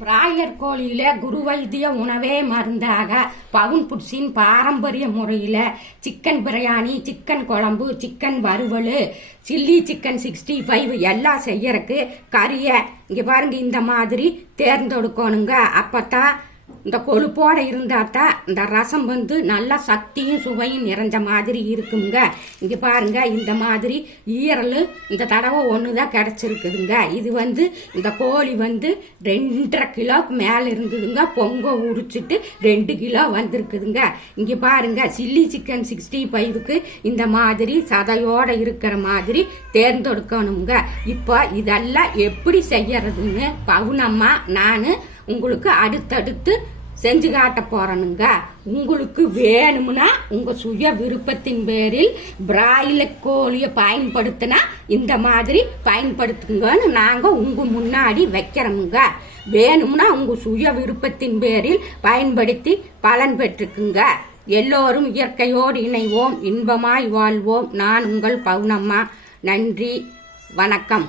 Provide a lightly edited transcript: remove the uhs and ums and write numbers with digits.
Broiler கோழியில குரு வைத்திய உணவே மருந்தாக பவுன் புட்ஸின் பாரம்பரிய முறையில சிக்கன் பிரியாணி, சிக்கன் குழம்பு, சிக்கன் வறுவல், சில்லி சிக்கன் 65 எல்லாம் செய்யறதுக்கு கறியை இங்க பாருங்க இந்த மாதிரி தேர்ந்தெடுக்கணுங்க. அப்பதான் இந்த கொழுப்போட இருந்தாதான் இந்த ரசம் நல்லா சக்தியும் சுவையும் நிறைஞ்ச மாதிரி இருக்குங்க. இங்க பாருங்க இந்த மாதிரி ஈரல் இந்த தடவை ஒண்ணுதான் கிடைச்சிருக்குதுங்க. இது இந்த கோழி 2.5 கிலோக்கு மேல இருந்ததுங்க. பொங்க உரிச்சிட்டு 2 கிலோ வந்திருக்குதுங்க. இங்க பாருங்க சில்லி சிக்கன் 65க்கு இந்த மாதிரி சதையோட இருக்கிற மாதிரி தேர்ந்தெடுக்கணுங்க. இப்போ இதெல்லாம் எப்படி செய்யறதுன்னு பவுனம்மா நானு உங்களுக்கு அடுத்தடுத்து செஞ்சு காட்ட போறனுங்க. உங்களுக்கு வேணும்னா உங்க சுய விருப்பத்தின் பேரில் பிராய்லர் கோழியை பயன்படுத்தினா இந்த மாதிரி பயன்படுத்துங்கன்னு நாங்க உங்க முன்னாடி வைக்கிறோமுங்க. வேணும்னா உங்க சுய விருப்பத்தின் பேரில் பயன்படுத்தி பலன் பெற்றுக்குங்க. எல்லோரும் இயற்கையோடு இணைவோம், இன்பமாய் வாழ்வோம். நான் உங்கள் பவுனம்மா. நன்றி, வணக்கம்.